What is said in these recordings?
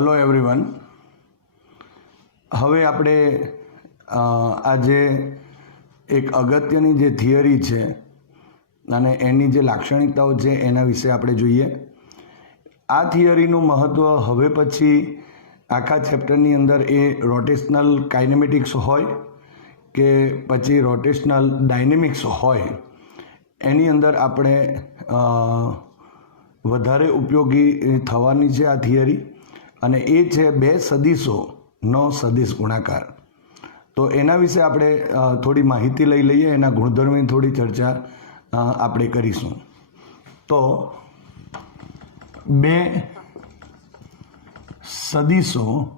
Hello everyone. હવે આપણે આજે એક અગત્યની જે થિયરી છે અને એની જે લાક્ષણિકતાઓ છે એના વિશે આપણે જોઈએ. આ થિયરીનું મહત્ત્વ હવે પછી આખા ચેપ્ટરની અંદર એ રોટેશનલ કાઇનેમેટિક્સ હોય કે પછી રોટેશનલ ડાયનેમિક્સ હોય, એની અંદર આપણે વધારે ઉપયોગી થવાની છે આ થિયરી, અને એ છે બે સદિશોનો સદિશ ગુણાકાર. તો એના વિશે આપણે થોડી માહિતી લઈ લઈએ, એના ગુણધર્મની થોડી ચર્ચા આપણે કરીશું. તો બે સદિશોનો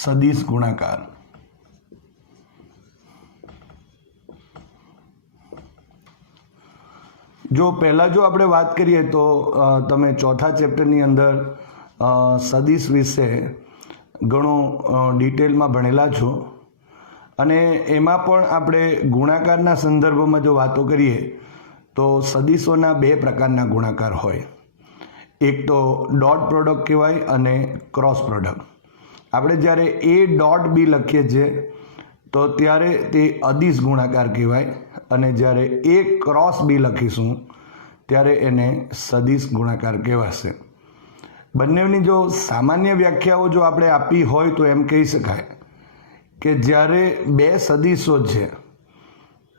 સદિશ ગુણાકાર. જો પહેલાં જો આપણે વાત કરીએ તો તમે ચોથા ચેપ્ટરની અંદર સદિશ વિશે ઘણું ડિટેલમાં ભણેલા છો, અને એમાં પણ આપણે ગુણાકારના સંદર્ભમાં જો વાતો કરીએ તો સદિશોના બે પ્રકારના ગુણાકાર હોય. એક તો ડોટ પ્રોડક્ટ કહેવાય અને ક્રોસ પ્રોડક્ટ. આપણે જ્યારે એ ડોટ બી લખીએ છીએ તો ત્યારે તે અદિશ ગુણાકાર કહેવાય, અને જ્યારે એ ક્રોસ બી લખીશું ત્યારે એને સદિશ ગુણાકાર કહેવાશે. બંનેની જો સામાન્ય વ્યાખ્યાઓ જો આપણે આપી હોય તો એમ કહી શકાય કે જ્યારે બે સદિશો છે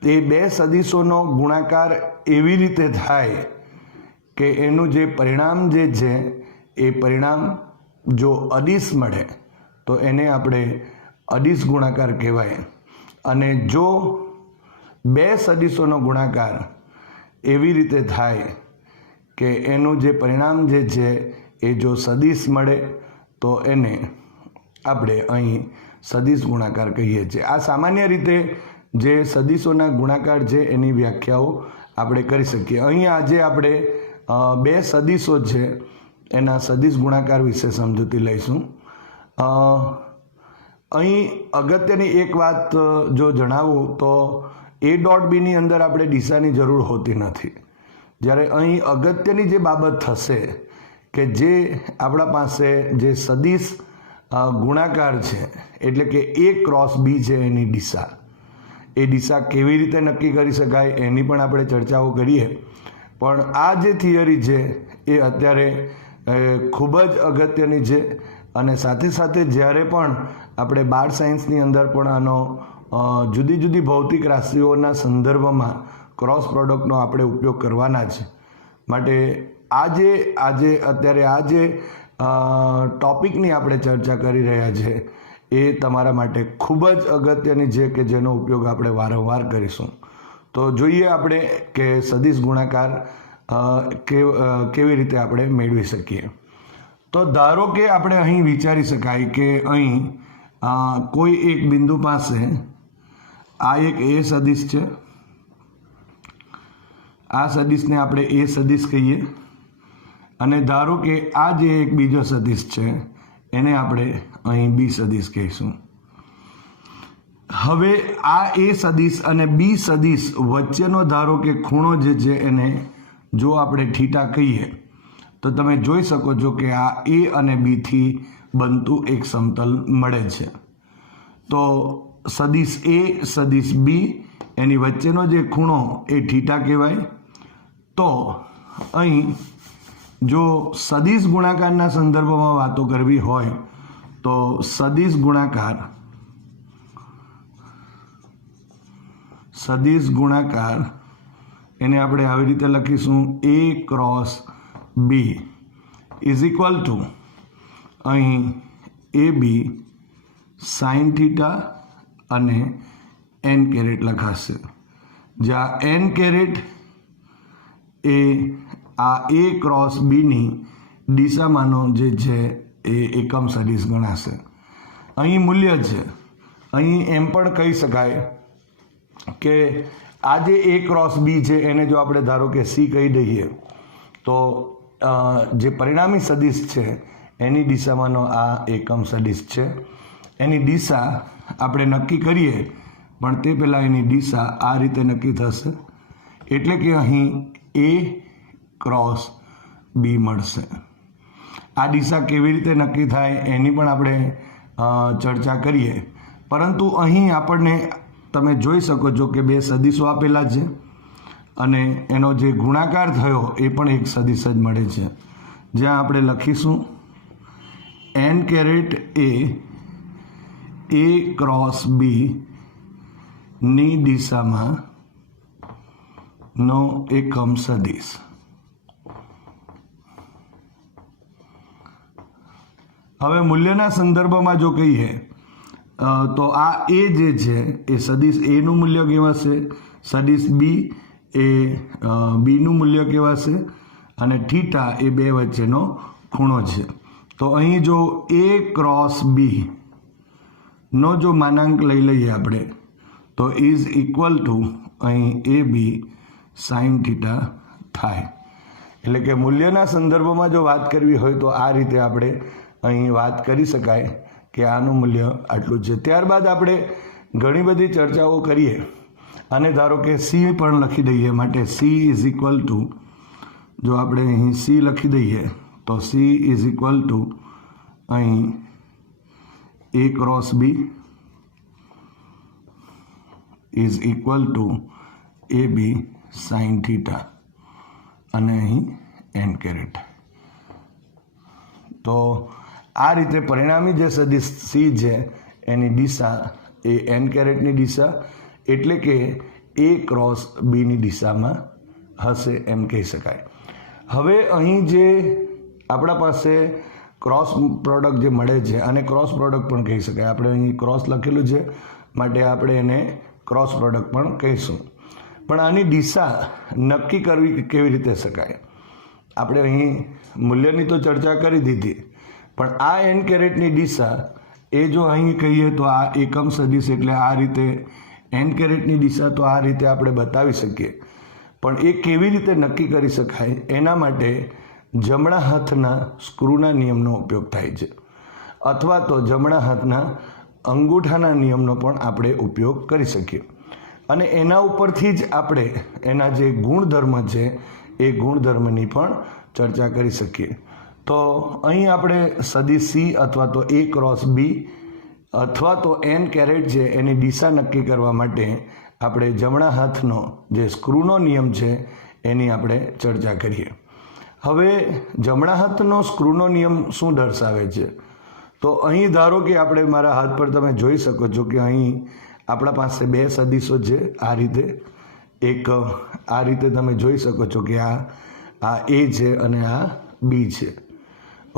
તે બે સદિશોનો ગુણાકાર એવી રીતે થાય કે એનું જે પરિણામ જે છે એ પરિણામ જો અદિશ મળે તો એને આપણે અદિશ ગુણાકાર કહેવાય. અને જો બે સદિશોનો ગુણાકાર એવી રીતે થાય કે એનું જે પરિણામ જે છે એ જો સદિશ મળે તો એને આપણે અહીં સદિશ ગુણાકાર કહીએ છીએ. આ સામાન્ય રીતે જે સદિશોના ગુણાકાર છે એની વ્યાખ્યાઓ આપણે કરી શકીએ. અહીં આજે આપણે બે સદિશો છે એના સદિશ ગુણાકાર વિશે સમજૂતી લઈશું. અહીં અગત્યની એક વાત જો જણાવું તો એ ડોટ બીની અંદર આપણે દિશાની જરૂર હોતી નથી. જ્યારે અહીં અગત્યની જે બાબત થશે કે જે આપણા પાસે જે સદિશ ગુણાકાર છે, એટલે કે એ ક્રોસ બી છે એની દિશા, એ દિશા કેવી રીતે નક્કી કરી શકાય એની પણ આપણે ચર્ચાઓ કરીએ. પણ આ જે થિયરી છે એ અત્યારે ખૂબ જ અગત્યની છે, અને સાથે સાથે જ્યારે પણ આપણે બાર સાયન્સની અંદર પણ આનો જુદી જુદી ભૌતિક રાશિઓના સંદર્ભમાં ક્રોસ પ્રોડક્ટનો આપણે ઉપયોગ કરવાના છે. માટે અત્યારે આ જે ટોપિકની આપણે ચર્ચા કરી રહ્યા છે એ તમારા માટે ખૂબ જ અગત્યની છે કે જેનો ઉપયોગ આપણે વારંવાર કરીશું. તો જોઈએ આપણે કે સદિશ ગુણાકાર કેવી રીતે આપણે મેળવી શકીએ. તો ધારો કે આપણે અહીં વિચારી શકાય કે અહીં કોઈ એક બિંદુ પાસે આ એક એ સદિશ છે, આ સદિશને આપણે એ સદિશ કહીએ, અને ધારો કે આ જે એક બીજો સદિશ છે એને આપણે અહીં બી સદિશ કહીશું. હવે આ એ સદિશ અને બી સદિશ વચ્ચેનો ધારો કે ખૂણો જે છે એને જો આપણે થીટા કહીએ તો તમે જોઈ શકો છો કે આ એ અને બીથી બનતું એક સમતલ મળે છે. તો સદિશ એ સદિશ બી એની વચ્ચેનો જે ખૂણો એ થીટા કહેવાય. તો અહીં જો સદિશ ગુણાકારના સંદર્ભમાં વાતો કરવી હોય તો સદિશ ગુણાકાર એને આપણે આવી રીતે લખીશું, A cross B is equal to અહીં એ બી સાઇન થીટા અને એન કેરેટ લખાશે, જ્યાં એન કેરેટ એ આ એ ક્રોસ બીની દિશામાંનો જે છે એ એકમ સદિશ ગણાશે. અહીં મૂલ્ય છે, અહીં એમ પણ કહી શકાય કે આ જે એ ક્રોસ બી છે એને જો આપણે ધારો કે સી કહી દઈએ તો જે પરિણામી સદિશ છે એની દિશામાંનો આ એકમ સદિશ છે. એની દિશા આપણે નક્કી કરીએ, પણ તે પહેલાં એની દિશા આ રીતે નક્કી થશે, એટલે કે અહીં એ ક્રોસ બી મળશે. આ દિશા કેવી રીતે નક્કી થાય એની પણ આપણે ચર્ચા કરીએ, પરંતુ અહીં આપણને તમે જોઈ શકો છો કે બે સદીશો આપેલા છે અને એનો જે ગુણાકાર થયો એ પણ એક સદીશ જ મળે છે, જ્યાં આપણે લખીશું n કેરેટ એ ક્રોસ બી ની દિશામાં નો એકમ સદીશ. હવે મૂલ્યના સંદર્ભમાં જો કહીએ તો આ એ જે છે એ સદીશ એનું મૂલ્ય કહેવાશે, સદીશ બી એ બીનું મૂલ્ય કહેવાશે અને થીટા એ બે વચ્ચેનો ખૂણો છે. તો અહીં જો એ ક્રોસ બી નો જો માનાંક લઈ લઈએ આપણે તો ઇઝ ઇક્વલ ટુ અહીં એ બી સાઇન થીટા થાય. એટલે કે મૂલ્યના સંદર્ભમાં જો વાત કરવી હોય તો આ રીતે આપણે અહીં વાત કરી શકાય કે આનું મૂલ્ય આટલું છે. ત્યારબાદ આપણે ઘણી બધી ચર્ચાઓ કરીએ અને ધારો કે સી પણ લખી દઈએ, માટે સી ઇઝ ઇક્વલ ટુ, જો આપણે અહીં સી લખી દઈએ તો સી ઇઝ ઇક્વલ ટુ અહીં A cross B is equal to A B sine theta અને અહીં n કેરેટ. તો આ રીતે પરિણામી જે સદિશ સી છે એની દિશા એ n કેરેટની દિશા એટલે કે એ ક્રોસ બીની દિશામાં હશે એમ કહી શકાય. હવે અહીં જે આપણા પાસે ક્રોસ પ્રોડક્ટ જે મળે છે અને ક્રોસ પ્રોડક્ટ પણ કહી શકાય, આપણે અહીં ક્રોસ લખેલું છે માટે આપણે એને ક્રોસ પ્રોડક્ટ પણ કહીશું. પણ આની દિશા નક્કી કરવી કેવી રીતે શકાય? આપણે અહીં મૂલ્યની તો ચર્ચા કરી દીધી, પણ આ n કેરેટની દિશા એ જો અહીં કહીએ તો આ એકમ સદિશ એટલે આ રીતે n કેરેટની દિશા તો આ રીતે આપણે બતાવી શકીએ, પણ એ કેવી રીતે નક્કી કરી શકાય એના માટે જમણા હાથના સ્ક્રૂના નિયમનો ઉપયોગ થાય છે, અથવા તો જમણા હાથના અંગૂઠાના નિયમનો પણ આપણે ઉપયોગ કરી શકીએ અને એના ઉપરથી જ આપણે એના જે ગુણધર્મ છે એ ગુણધર્મની પણ ચર્ચા કરી શકીએ. તો અહીં આપણે સદિશ સી અથવા તો એ ક્રોસ બી અથવા તો n કેરેટ છે એની દિશા નક્કી કરવા માટે આપણે જમણા હાથનો જે સ્ક્રૂનો નિયમ છે એની આપણે ચર્ચા કરીએ. હવે જમણા હાથનો સ્ક્રૂનો નિયમ શું દર્શાવે છે? તો અહીં ધારો કે આપણે મારા હાથ પર તમે જોઈ શકો છો કે અહીં આપણા પાસે બે સદીશો છે. આ રીતે એક આ રીતે તમે જોઈ શકો છો કે આ એ છે અને આ બી છે.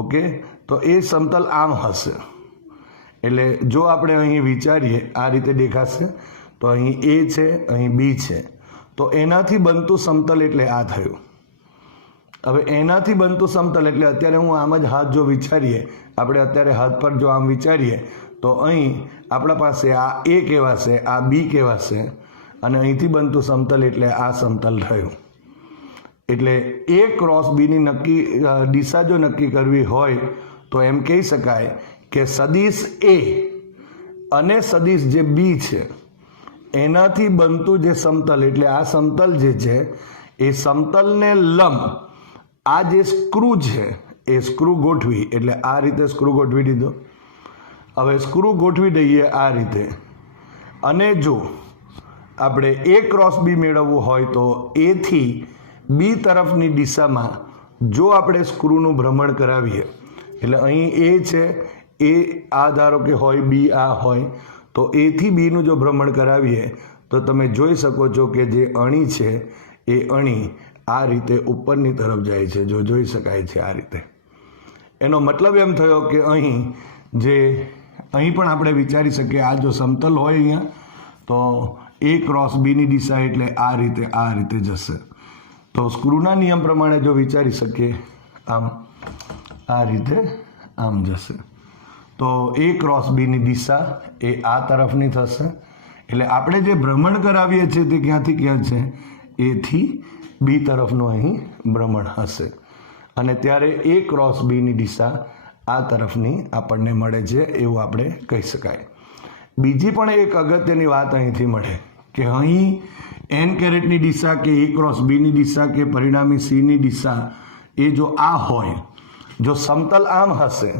ઓકે, તો એ સમતલ આમ હશે. એટલે જો આપણે અહીં વિચારીએ આ રીતે દેખાશે તો અહીં એ છે, અહીં બી છે, તો એનાથી બનતું સમતલ એટલે આ થયું. હવે એનાથી બનતું સમતલ એટલે અત્યારે હું આમ જ હાથ જો વિચારીએ, આપણે અત્યારે હાથ પર જો આમ વિચારીએ તો અહીં આપણા પાસે આ એ કહેવાશે, આ બી કહેવાશે અને અહીંથી બનતું સમતલ એટલે આ સમતલ થયું. એટલે એ ક્રોસ બીની નક્કી દિશા જો નક્કી કરવી હોય તો એમ કહી શકાય કે સદિશ એ અને સદિશ જે બી છે એનાથી બનતું જે સમતલ એટલે આ સમતલ જે છે એ સમતલને લંબ આ જે સ્ક્રૂ છે એ સ્ક્રૂ ગોઠવી, એટલે આ રીતે સ્ક્રૂ ગોઠવી દીધો. હવે સ્ક્રૂ ગોઠવી દઈએ આ રીતે અને જો આપણે એ ક્રોસ બી મેળવવું હોય તો એથી બી તરફની દિશામાં જો આપણે સ્ક્રૂનું ભ્રમણ કરાવીએ, એટલે અહીં એ છે, એ આ ધારો કે હોય, બી આ હોય, તો એથી બીનું જો ભ્રમણ કરાવીએ તો તમે જોઈ શકો છો કે જે અણી છે એ અણી આ રીતે ઉપરની તરફ જાય છે, જો જોઈ શકાય છે આ રીતે. એનો મતલબ એમ થયો કે અહીં પણ આપણે વિચારી શકીએ આ જો સમતલ હોય અહીંયા તો એ ક્રોસ બીની દિશા એટલે આ રીતે જશે. તો સ્ક્રૂના નિયમ પ્રમાણે જો વિચારી શકીએ આમ આ રીતે આમ જશે, તો એ ક્રોસ બીની દિશા એ આ તરફની થશે. એટલે આપણે જે ભ્રમણ કરાવીએ છીએ તે ક્યાંથી ક્યાં છે? એથી બી તરફનું અહીં ભ્રમણ હશે અને ત્યારે એ ક્રોસ બીની દિશા આ તરફની આપણને મળે છે એવું આપણે કહી શકાય. બીજી પણ એક અગત્યની વાત અહીંથી મળે કે અહીં n કેરેટની દિશા કે એ ક્રોસ બીની દિશા કે પરિણામી સીની દિશા એ જો આ હોય, જો સમતલ આમ હશે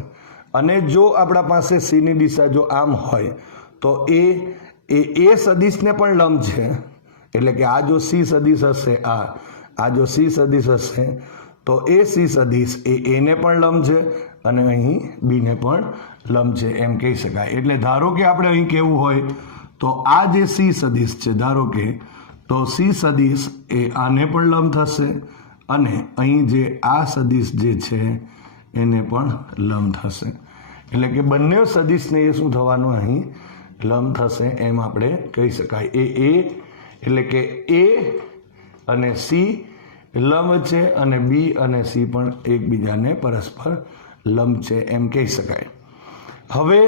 અને જો આપણા પાસે સીની દિશા જો આમ હોય તો એ સદિશને પણ લંબ છે. એટલે કે આ જો સી સદિશ હશે, આ જો સી સદિશ હશે તો એ સી સદિશ એને પણ લંબ છે અને અહીં બીને પણ લંબ છે એમ કહી શકાય. એટલે ધારો કે આપણે અહીં કેવું હોય તો આ જે સી સદિશ છે, ધારો કે તો સી સદિશ એ આને પણ લંબ થશે અને અહીં જે આ સદિશ જે છે એને પણ લંબ થશે. એટલે કે બંને સદિશને એ શું થવાનું અહીં લંબ થશે એમ આપણે કહી શકાય. એ એટલે કે એ અને સી લંબ છે અને બી અને સી પણ એકબીજાને પરસ્પર લંબ છે એમ કહી શકાય. હવે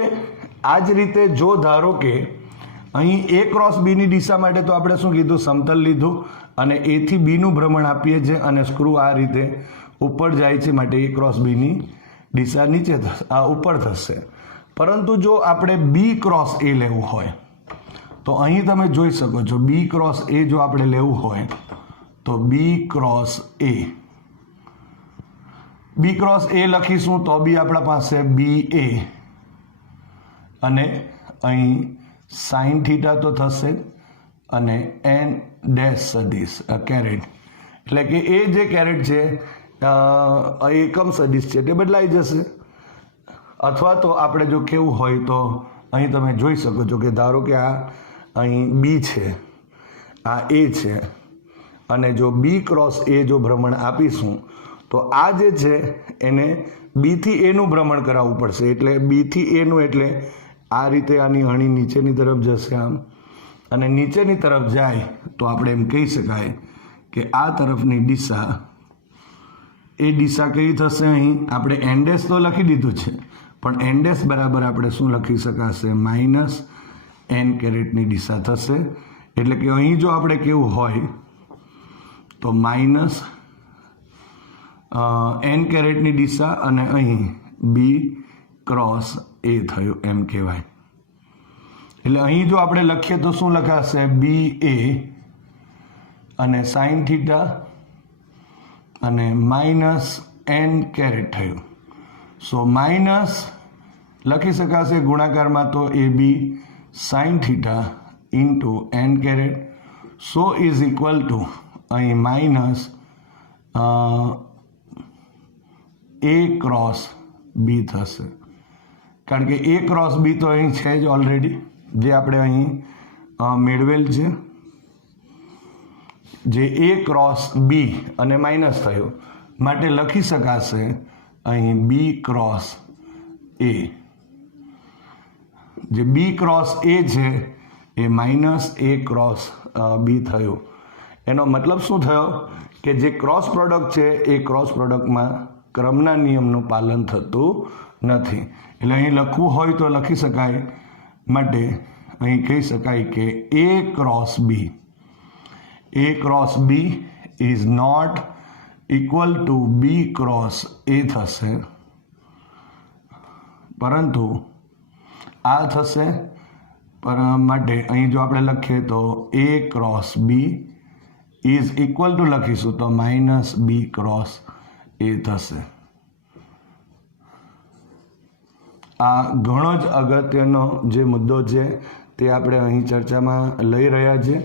આ જ રીતે જો ધારો કે અહીં એ ક્રોસ બીની દિશા માટે તો આપણે શું કીધું, સમતલ લીધું અને એથી બીનું ભ્રમણ આપીએ છીએ અને સ્ક્રૂ આ રીતે ઉપર જાય છે માટે એ ક્રોસ બીની દિશા નીચે થશે, આ ઉપર થશે. પરંતુ જો આપણે બી ક્રોસ એ લેવું હોય તો અહીં તમે જોઈ શકો છો, બી ક્રોસ એ જો આપણે લેવું હોય તો બી ક્રોસ એ લખીશું તો બી આપણા પાસે બી એ અને અહીં સાઇન થીટા તો થશે અને એન ડેશ સદિશ કેરેટ, એટલે કે એ જે કેરેટ છે એકમ સદિશ છે તે બદલાઈ જશે. અથવા તો આપણે જો કેવું હોય તો અહીં તમે જોઈ શકો છો કે ધારો કે આ અહીં બી છે, આ એ છે અને જો બી ક્રોસ એ જો ભ્રમણ આપીશું તો આ જે છે એને બીથી એનું ભ્રમણ કરાવવું પડશે. એટલે બીથી એનું એટલે આ રીતે આની અણી નીચેની તરફ જશે આમ, અને નીચેની તરફ જાય તો આપણે એમ કહી શકાય કે આ તરફની દિશા એ દિશા કઈ થશે. અહીં આપણે એનડેશ તો લખી દીધું છે પણ એનડેશ બરાબર આપણે શું લખી શકાશે, માઇનસ એન કેરેટની દિશા થશે. એટલે કે અહીં જો આપણે કેવું હોય તો માઇનસ એન કેરેટની દિશા અને અહીં બી ક્રોસ એ થયું એમ કહેવાય. એટલે અહીં જો આપણે લખીએ તો શું લખાશે, બી એ અને સાઇન થીટા અને માઇનસ એન કેરેટ થયું. સો માઇનસ લખી શકાશે ગુણાકારમાં તો A B sine theta into N caret. So is equal to અહીં માઇનસ એ ક્રોસ બી થશે. કારણ કે એ ક્રોસ બી તો અહીં છે જ ઓલરેડી, જે આપણે અહીં મેળવેલ છે, જે એ ક્રોસ બી અને માઇનસ થયું માટે લખી શકાશે અહીં બી ક્રોસ એ. જે બી ક્રોસ એ છે એ માઇનસ એ ક્રોસ બી થયું. એનો મતલબ શું થયો કે જે ક્રોસ પ્રોડક્ટ છે એ ક્રોસ પ્રોડક્ટમાં ક્રમના નિયમનું પાલન થતું નથી. એટલે અહીં લખવું હોય તો લખી શકાય માટે અહીં કહી શકાય કે A cross B is not equal to B cross A થશે, પરંતુ આ થશે માટે અહીં જો આપણે લખીએ તો A cross B is equal to લખીશું તો માઇનસ બી ક્રોસ એ થશે. આ ઘણો જ અગત્યનો જે મુદ્દો છે તે આપણે અહીં ચર્ચામાં લઈ રહ્યા છીએ.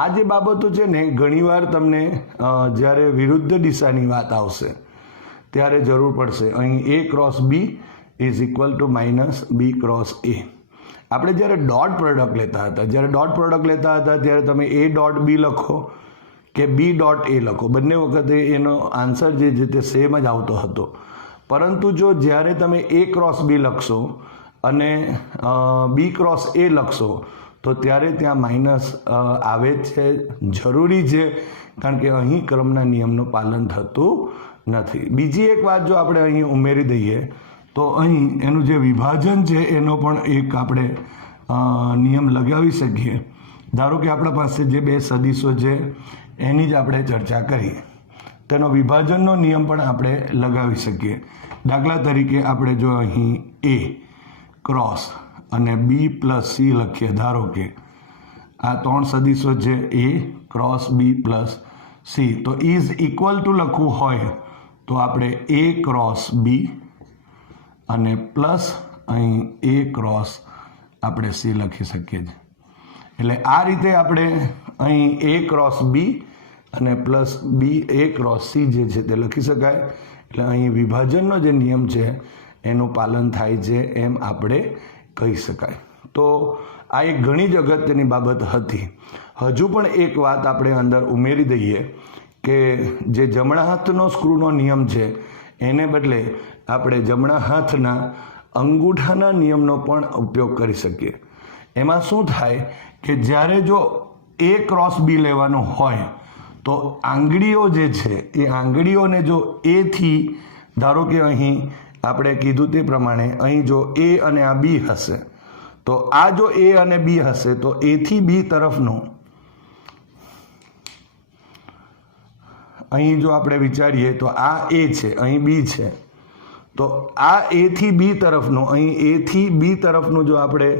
આ જે બાબતો છે ને ઘણીવાર તમને જ્યારે વિરુદ્ધ દિશાની વાત આવશે ત્યારે જરૂર પડશે. અહીં A cross B is equal to minus B cross A. આપણે જ્યારે ડોટ પ્રોડક્ટ લેતા હતા ત્યારે તમે એ ડોટ બી લખો કે બી ડોટ એ લખો, બંને વખતે એનો આન્સર જે છે તે સેમ જ આવતો હતો. પરંતુ જો જ્યારે તમે એ ક્રોસ બી લખશો અને બી ક્રોસ એ લખશો તો ત્યારે ત્યાં માઇનસ આવે છે, જરૂરી છે, કારણ કે અહીં ક્રમના નિયમનું પાલન થતું નથી. બીજી એક વાત જો આપણે અહીં ઉમેરી દઈએ તો અહીં એનું જે વિભાજન છે એનો પણ એક આપણે નિયમ લગાવી શકીએ. ધારો કે આપણા પાસે જે બે સદિશો છે એની જ આપણે ચર્ચા કરીએ, તેનો વિભાજનનો નિયમ પણ આપણે લગાવી શકીએ. દાખલા તરીકે આપણે જો અહીં એ ક્રોસ અને બી પ્લસ સી લખીએ, ધારો કે આ ત્રણ સદિશો છે એ ક્રોસ બી પ્લસ સી, તો ઇઝ ઇક્વલ ટુ લખવું હોય તો આપણે એ ક્રોસ બી અને પ્લસ અહીં એ ક્રોસ આપણે સી લખી શકીએ છીએ. એટલે આ રીતે આપણે અહીં એ ક્રોસ બી અને પ્લસ બી એ ક્રોસ સી જે છે તે લખી શકાય. એટલે અહીં વિભાજનનો જે નિયમ છે એનું પાલન થાય છે એમ આપણે કહી શકાય. તો આ એક ઘણી જ અગત્યની બાબત હતી. હજુ પણ એક વાત આપણે અંદર ઉમેરી દઈએ કે જે જમણા હાથનો સ્ક્રૂનો નિયમ છે એને બદલે આપણે જમણા હાથના અંગૂઠાના નિયમનો પણ ઉપયોગ કરી શકીએ. એમાં શું થાય કે જ્યારે જો એ ક્રોસ બી લેવાનું હોય તો આંગળીઓ જે છે એ આંગળીઓને જો એથી, ધારો કે અહીં આપણે કીધું તે પ્રમાણે અહીં જો એ અને આ બી હશે તો આ જો એ અને બી હશે તો એથી બી તરફનું, અહીં જો આપણે વિચારીએ તો આ એ છે, અહીં બી છે, તો આ એથી બી તરફનું, અહીં એથી બી તરફનું જો આપણે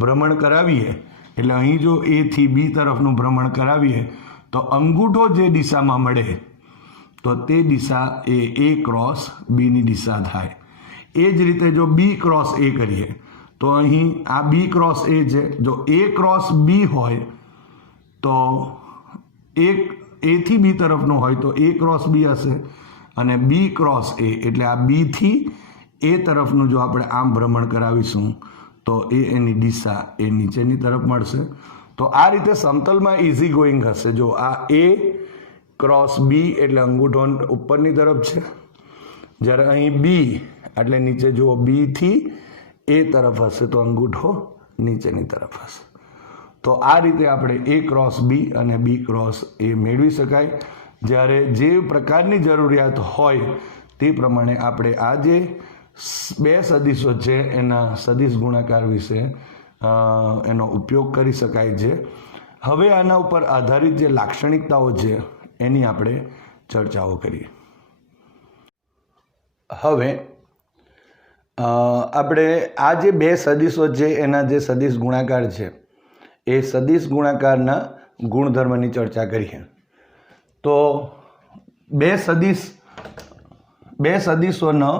ભ્રમણ કરાવીએ, એટલે અહીં જો એથી બી તરફનું ભ્રમણ કરાવીએ તો અંગૂઠો જે દિશામાં મળે તો તે દિશા એ ક્રોસ બીની દિશા થાય. એ જ રીતે જો બી ક્રોસ એ કરીએ તો અહીં આ બી ક્રોસ એ છે, જો એ ક્રોસ બી હોય તો એથી બી તરફનું હોય તો એ ક્રોસ બી હશે અને બી ક્રોસ એ, એટલે આ બીથી એ તરફનું જો આપણે આમ ભ્રમણ કરાવીશું તો એની દિશા એ નીચેની તરફ મળશે. તો આ રીતે સમતલમાં ઇઝી ગોઈંગ હશે. જો આ એ ક્રોસ બી એટલે અંગૂઠો ઉપરની તરફ છે, જ્યારે અહીં બી એટલે નીચે જુઓ બીથી એ તરફ હશે તો અંગૂઠો નીચેની તરફ હશે. તો આ રીતે આપણે એ ક્રોસ બી અને બી ક્રોસ એ મેળવી શકાય. જ્યારે જે પ્રકારની જરૂરિયાત હોય તે પ્રમાણે આપણે આ જે બે સદીશો છે એના સદીશ ગુણાકાર વિશે એનો ઉપયોગ કરી શકાય છે. હવે આના ઉપર આધારિત જે લાક્ષણિકતાઓ છે એની આપણે ચર્ચાઓ કરીએ. હવે આપણે આ જે બે સદીશો છે એના જે સદીશ ગુણાકાર છે એ સદીશ ગુણાકારના ગુણધર્મની ચર્ચા કરીએ. તો બે સદીશોનો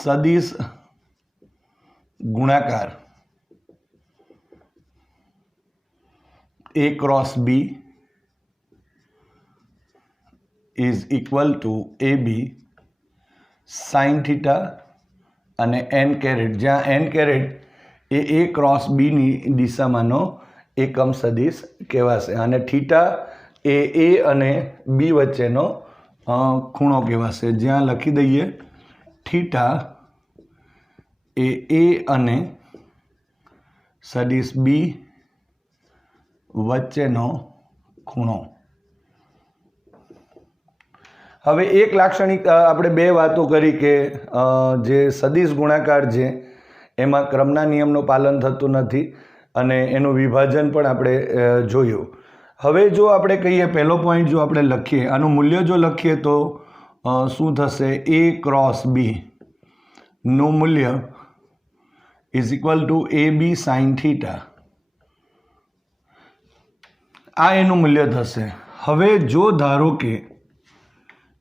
સદીશ ગુણાકાર A cross B is equal to A B sine theta અને એન કેરેટ, જ્યાં એન કેરેટ એ ક્રોસ બીની દિશામાંનો એકમ સદીશ કહેવાશે અને થીટા એ અને બી વચ્ચેનો ખૂણો કહેવાશે. જ્યાં લખી દઈએ થીટા એ અને સદીશ બી વચ્ચેનો ખૂણો. હવે એક લાક્ષણિક આપણે બે વાતો કરી કે જે સદીશ ગુણાકાર છે એમાં ક્રમના નિયમનું પાલન થતું નથી અને એનું વિભાજન પણ આપણે જોયું. હવે જો આપણે કહીએ પહેલો પોઈન્ટ જો આપણે લખીએ, આનું મૂલ્ય જો લખીએ તો શું થશે? એ ક્રોસ બી નું મૂલ્ય is equal to A B sine theta, આ એનું મૂલ્ય થશે. હવે જો ધારો કે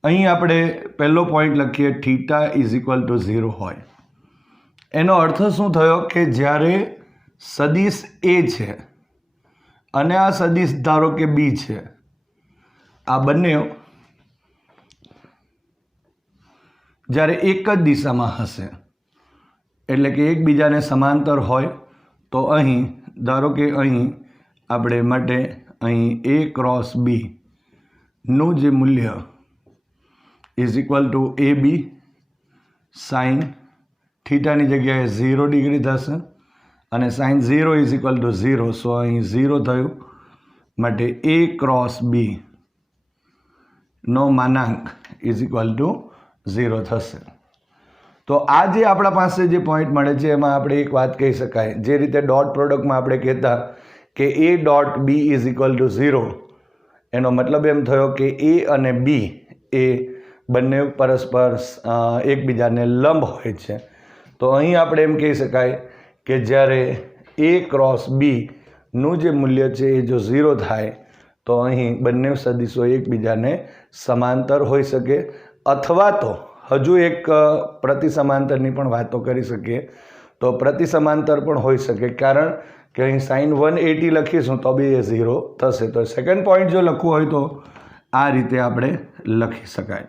અહીં આપણે પહેલો પોઈન્ટ લખીએ થીટા ઇઝ ઇક્વલ ટુ 0 હોય, એનો અર્થ શું થયો કે જ્યારે સદીશ એ છે અને આ સદીશ ધારો કે બી છે, આ બંને જ્યારે એક જ દિશામાં હશે, એટલે કે એકબીજાને સમાંતર હોય, તો અહીં ધારો કે અહીં આપણે માટે અહીં એ ક્રોસ બી નું જે મૂલ્ય is equal to A B sine થીટાની જગ્યાએ 0 ડિગ્રી થશે અને sine 0 is equal to 0, so અહીં 0 થયું, માટે એ ક્રોસ બી નો માનાંક ઇઝ ઇક્વલ ટુ 0 થશે. તો આ જે આપણા પાસે જે પોઈન્ટ મળે છે એમાં આપણે એક વાત કહી શકાય, જે રીતે ડોટ પ્રોડક્ટમાં આપણે કહેતા કે a dot b is equal to 0, એનો મતલબ એમ થયો કે એ અને બી એ બંને પરસ્પર એકબીજાને લંબ હોય છે. તો અહીં આપણે એમ કહી શકાય કે જ્યારે એ ક્રોસ બીનું જે મૂલ્ય છે એ જો 0 થાય તો અહીં બંને સદીશો એકબીજાને સમાંતર હોઈ શકે, અથવા તો હજુ એક પ્રતિ સમાંતરની પણ વાતો કરી શકીએ. તો પ્રતિ સમાંતર પણ હોઈ શકે, કારણ કે અહીં sin 180 લખીશું તો બી એ 0 થશે. તો સેકન્ડ પોઈન્ટ જો લખવું હોય તો આ રીતે આપણે લખી શકાય.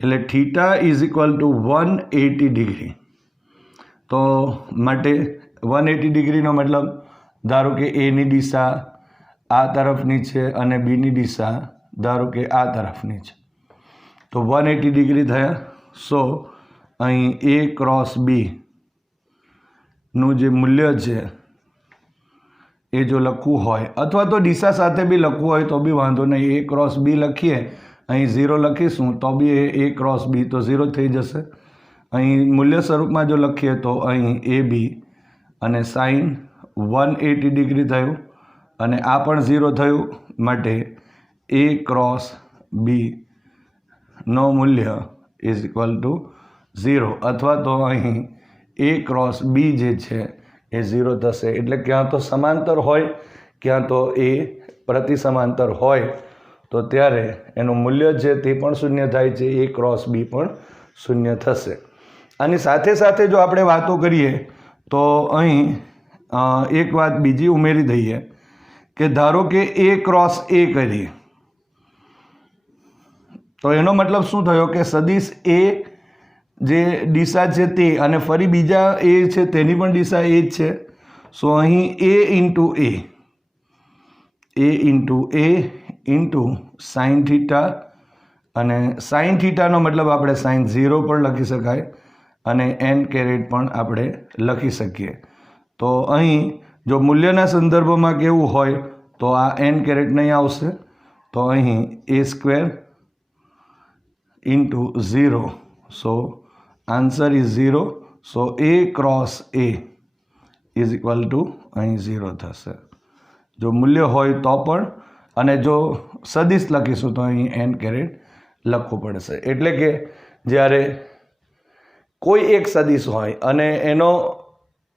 એટલે theta is equal two 180 degree. તો માટે 180 ડિગ્રીનો મતલબ ધારો કે એની દિશા આ તરફની છે અને બીની દિશા ધારો કે આ તરફની છે. તો 180 ડિગ્રી થયા. સો અહીં એ ક્રોસ બી નું જે મૂલ્ય છે એ જો લખવું હોય, અથવા તો દિશા સાથે બી લખવું હોય તો બી વાંધો નહીં. એ ક્રોસ બી લખીએ, અહીં 0 લખીશું તો બી એ ક્રોસ બી તો 0 થઈ જશે. અહીં મૂલ્ય સ્વરૂપમાં જો લખીએ તો અહીં એ બી અને સાઇન 180 ડિગ્રી થયું અને આ પણ 0 થયું. માટે એ ક્રોસ બી નો મૂલ્ય ઇઝ ઇક્વલ ટુ 0, અથવા તો અહીં એ ક્રોસ બી જે છે એ 0 થશે. એટલે ક્યાં તો સમાંતર હોય, ક્યાં તો એ પ્રતિ સમાંતર હોય, તો ત્યારે એનું મૂલ્ય છે તે પણ શૂન્ય થાય છે, એ ક્રોસ બી પણ શૂન્ય થશે. આની સાથે સાથે જો આપણે વાતો કરીએ તો અહીં એક વાત બીજી ઉમેરી દઈએ કે ધારો કે એ ક્રોસ એ કરીએ તો એનો મતલબ શું થયો કે સદિશ એ જે દિશા છે તે અને ફરી બીજા એ છે તેની પણ દિશા એ જ છે. સો અહીં એ ઇન્ટુ સાઇન થીટા, અને સાઇન થીટાનો મતલબ આપણે સાઇન 0 પણ લખી શકાય અને n કેરેટ પણ આપણે લખી શકીએ. તો અહીં જો મૂલ્યના સંદર્ભમાં કેવું હોય તો આ n કેરેટ નહીં આવશે. તો અહીં A square into 0. So answer is 0. So A cross A is equal to અહીં 0 થશે જો મૂલ્ય હોય તો પણ, અને જો સદિશ લખીશું તો અહીં n કેરેટ લખવું પડશે. એટલે કે જ્યારે કોઈ એક સદિશ હોય અને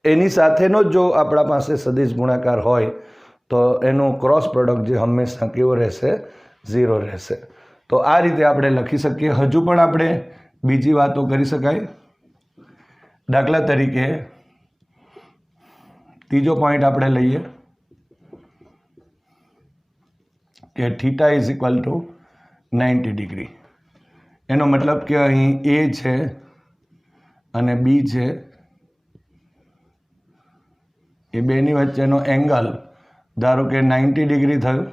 એની સાથેનો જો આપણા પાસે સદિશ ગુણાકાર હોય તો એનું ક્રોસ પ્રોડક્ટ જે હંમેશા કેવો રહેશે? 0 રહેશે. તો આ રીતે આપણે લખી શકીએ. હજુ પણ આપણે બીજી વાતો કરી શકાય. દાખલા તરીકે ત્રીજો પોઈન્ટ આપણે લઈએ કે theta is equal two 90 degree. એનો મતલબ કે અહીં એ છે અને બી છે, એ બેની વચ્ચેનો એંગલ ધારો કે 90 ડિગ્રી થયો.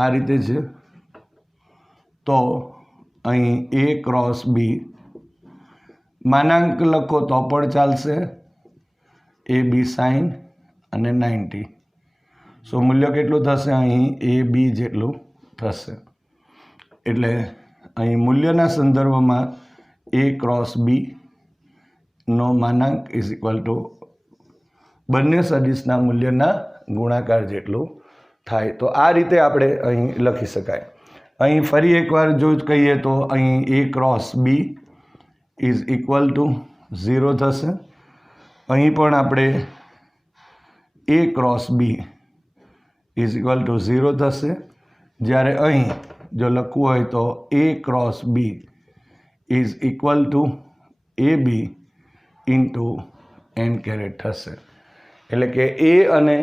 આ રીતે છે. તો અહીં એ ક્રોસ બી માનાંક લખો તો પણ ચાલશે, એ બી સાઇન અને 90. સો મૂલ્ય કેટલું થશે? અહીં એ બી જેટલું થશે. એટલે અહીં મૂલ્યના સંદર્ભમાં એ ક્રોસ બી નો માનાંક ઇઝ ઇક્વલ ટુ બંને સદિશના મૂલ્યના ગુણાકાર જેટલું થાય. તો આ રીતે આપણે અહીં લખી શકાય. અહીં ફરી એકવાર જો કહીએ તો અહીં A cross B is equal to 0 થશે. અહીં પણ આપણે A cross B is equal to 0 થશે. જ્યારે અહીં જો લખવું હોય તો A cross B is equal to A B into n caret થશે. એટલે કે એ અને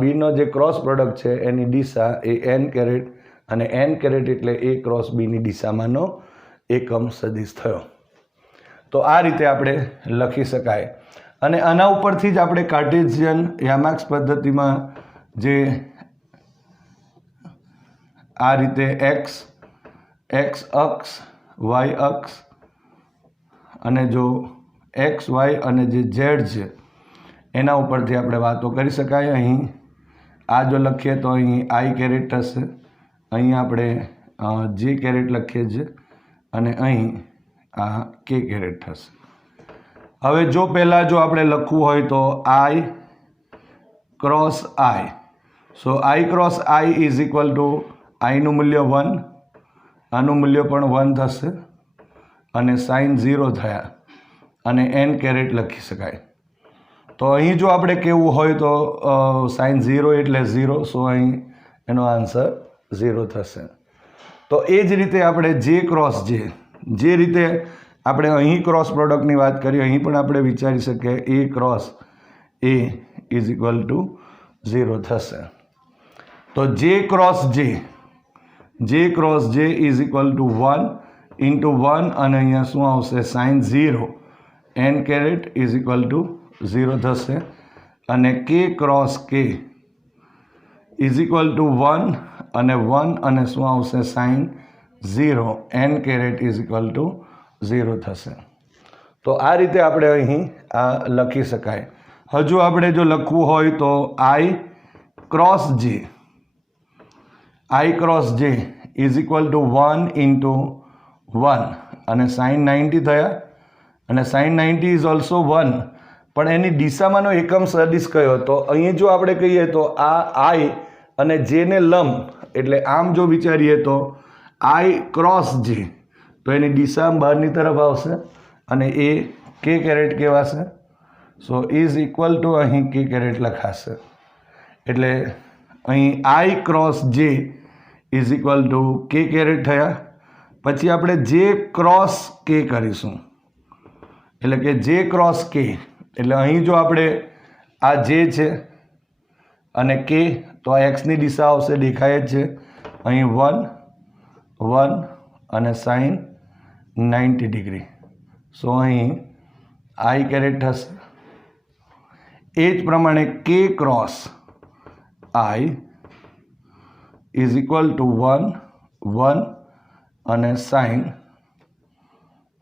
બીનો જે ક્રોસ પ્રોડક્ટ છે એની દિશા એ n કેરેટ, અને n કેરેટ એટલે એ ક્રોસ બીની દિશામાંનો એકમ સદિશ થયો. તો આ રીતે આપણે લખી શકાય. અને આના ઉપરથી જ આપણે કાર્ટેશિયન યામાક્સ પદ્ધતિમાં જે આ રીતે x અક્ષ, y અક્ષ, અને જો x, y અને જે z છે એના ઉપરથી આપણે વાતો કરી શકાય. અહીં આ જો લખીએ તો અહીં i કેરેટ થશે, અહીં આપણે j કેરેટ લખીએ છીએ, અને અહીં આ k કેરેટ થશે. હવે જો પહેલાં જો આપણે લખવું હોય તો i cross i. So i cross i is equal to આઈનું મૂલ્ય 1, આનું મૂલ્ય પણ 1 થશે, અને સાઇન 0 થયા અને n કેરેટ લખી શકાય. તો અહીં જો આપણે કહેવું હોય તો સાઇન 0 એટલે 0, સો અહીં એનો આન્સર 0 થશે. તો એ જ રીતે આપણે જે ક્રોસ જે રીતે આપણે અહીં ક્રોસ પ્રોડક્ટની વાત કરીએ, અહીં પણ આપણે વિચારી શકીએ A cross A is equal to 0 થશે. તો જે ક્રોસ જે ઇઝ ઇક્વલ ટુ 1 ઇન્ટુ 1 અને અહીંયા શું આવશે sine 0 n caret is equal to 0 થશે. અને કે ક્રોસ કે ઇઝ ઇક્વલ ટુ 1 અને 1 અને શું આવશે sine 0 n caret is equal to 0 થશે. તો આ રીતે આપણે અહીં આ લખી શકાય. હજુ આપણે જો લખવું હોય તો i ક્રોસ જે ઇઝ ઇક્વલ ટુ 1 ઇન્ટુ 1 અને સાઇન 90 થયા અને સાઇન 90 ઇઝ ઓલ્સો 1, પણ એની દિશામાંનો એકમ સદિશ કયો? તો અહીં જો આપણે કહીએ તો આ i અને જેને લંબ એટલે આમ જો વિચારીએ તો i ક્રોસ જે, તો એની દિશા બહારની તરફ આવશે અને એ કે કેરેટ કહેવાશે. સો ઇઝ ઇક્વલ ટુ અહીં કે કેરેટ લખાશે. એટલે અહીં i ક્રોસ જે ઇઝ ઇક્વલ ટુ કે કેરેટ થયા. પછી આપણે જે ક્રોસ કે કરીશું, એટલે કે જે ક્રોસ કે, એટલે અહીં જો આપણે આ જે છે અને કે, તો આ એક્સની દિશા આવશે, દેખાય જ છે. અહીં 1 1 અને સાઇન 90 ડિગ્રી. સો અહીં આઈ કેરેટ થશે. એ જ પ્રમાણે કે cross I is equal two 1 1 અને સાઇન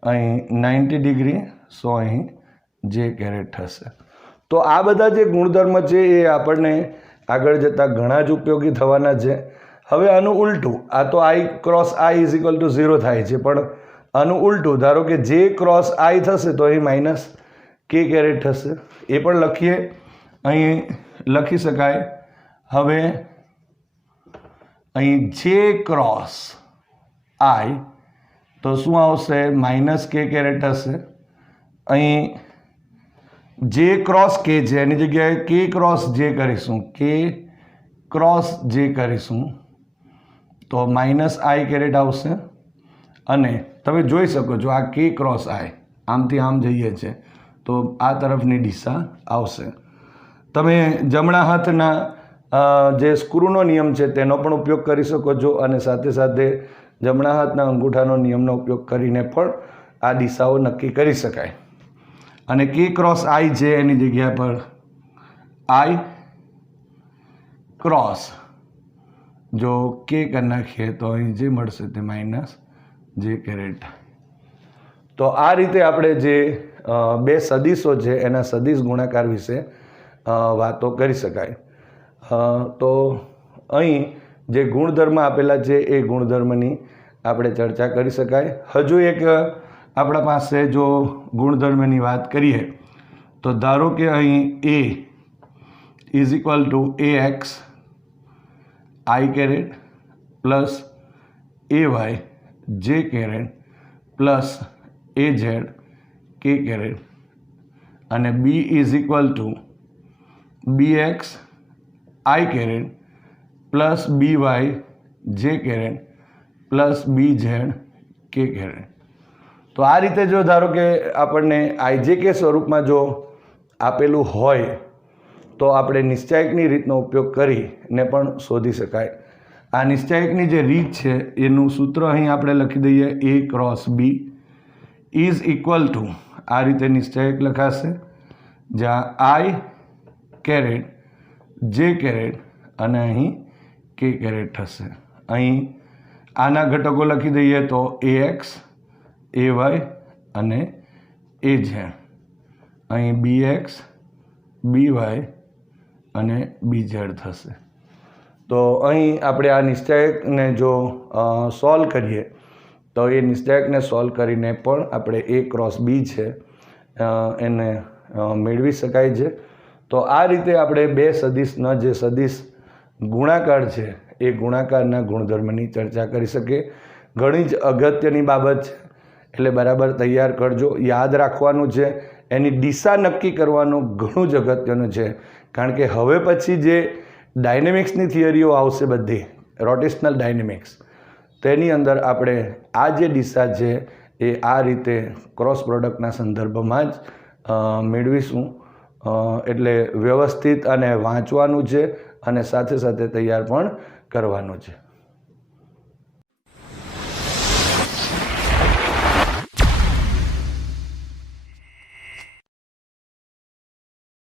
અહીં 90 ડિગ્રી. સો અહીં જે કેરેટ થશે. તો આ બધા જે ગુણધર્મ છે એ આપણને આગળ જતાં ઘણા જ ઉપયોગી થવાના છે. હવે આનું ઉલટું, આ તો આઈ cross I is equal to 0 થાય છે, પણ આનું ઉલટું, ધારો કે જે ક્રોસ આઈ થશે તો અહીં માઇનસ કે કેરેટ થશે. એ પણ લખીએ, અહીં લખી શકાય. હવે અહીં જે ક્રોસ આઈ તો શું આવશે માઇનસ કે કેરેટ હશે. અહીં જે ક્રોસ કે છે એની જગ્યાએ કે ક્રોસ જે કરીશું, કે ક્રોસ જે કરીશું તો માઇનસ આઈ કેરેટ આવશે. અને તમે જોઈ શકો છો આ કે ક્રોસ આઈ આમથી આમ જઈએ છે તો આ તરફની દિશા આવશે. તમે જમણા હાથના જે સ્ક્રૂનો નિયમ છે તેનો પણ ઉપયોગ કરી શકો છો અને સાથે સાથે જમણા હાથના અંગૂઠાનો નિયમનો ઉપયોગ કરીને પણ આ દિશાઓ નક્કી કરી શકાય. અને કે ક્રોસ આઈ છે એની જગ્યા પર આઈ ક્રોસ જો કે કરી નાખીએ તો અહીં જે મળશે તે માઇનસ જે કેરેટ. તો આ રીતે આપણે જે બે સદિશો છે એના સદિશ ગુણાકાર વિશે વાતો કરી શકાય. તો અહીં જે ગુણધર્મ આપેલા છે એ ગુણધર્મની આપણે ચર્ચા કરી શકાય. હજુ એક આપણા પાસે જો ગુણધર્મની વાત કરીએ તો ધારો કે અહીં A is equal to A X I caret plus A Y J caret plus A Z K caret અને B is equal to B X I caret plus B Y J caret plus B Z K caret. તો આ રીતે જો ધારો કે આપણને આઈજેકે સ્વરૂપમાં જો આપેલું હોય તો આપણે નિશ્ચાયકની રીતનો ઉપયોગ કરીને પણ શોધી શકાય. આ નિશ્ચાયકની જે રીત છે એનું સૂત્ર અહીં આપણે લખી દઈએ, A cross B is equal to, આ રીતે નિશ્ચાયક લખાશે જ્યાં આઈ કેરેટ જે કેરેટ અને અહીં કે કેરેટ થશે. અહીં આના ઘટકો લખી દઈએ તો એ એક્સ એ વાય અને એ ઝેડ. અહીં બી એક્સ બી વાય અને બી ઝેડ થશે. તો અહીં આપણે આ નિશ્ચાયકને જો સોલ્વ કરીએ તો એ નિશ્ચાયકને સોલ્વ કરીને પણ આપણે એ ક્રોસ બી છે એને મેળવી શકાય છે. તો આ રીતે આપણે બે સદિશના જે સદિશ ગુણાકાર છે એ ગુણાકારના ગુણધર્મની ચર્ચા કરી શકીએ. ઘણી જ અગત્યની બાબત છે એટલે બરાબર તૈયાર કરજો. યાદ રાખવાનું છે એની દિશા નક્કી કરવાનું ઘણું જ અગત્યનું છે. કારણ કે હવે પછી જે ડાયનેમિક્સની થિયરીઓ આવશે બધી, રોટેશનલ ડાયનેમિક્સ, તેની અંદર આપણે આ જે દિશા છે એ આ રીતે ક્રોસ પ્રોડક્ટના સંદર્ભમાં જ મેળવીશું. એટલે વ્યવસ્થિત અને વાંચવાનું છે અને સાથે સાથે તૈયાર પણ કરવાનું છે.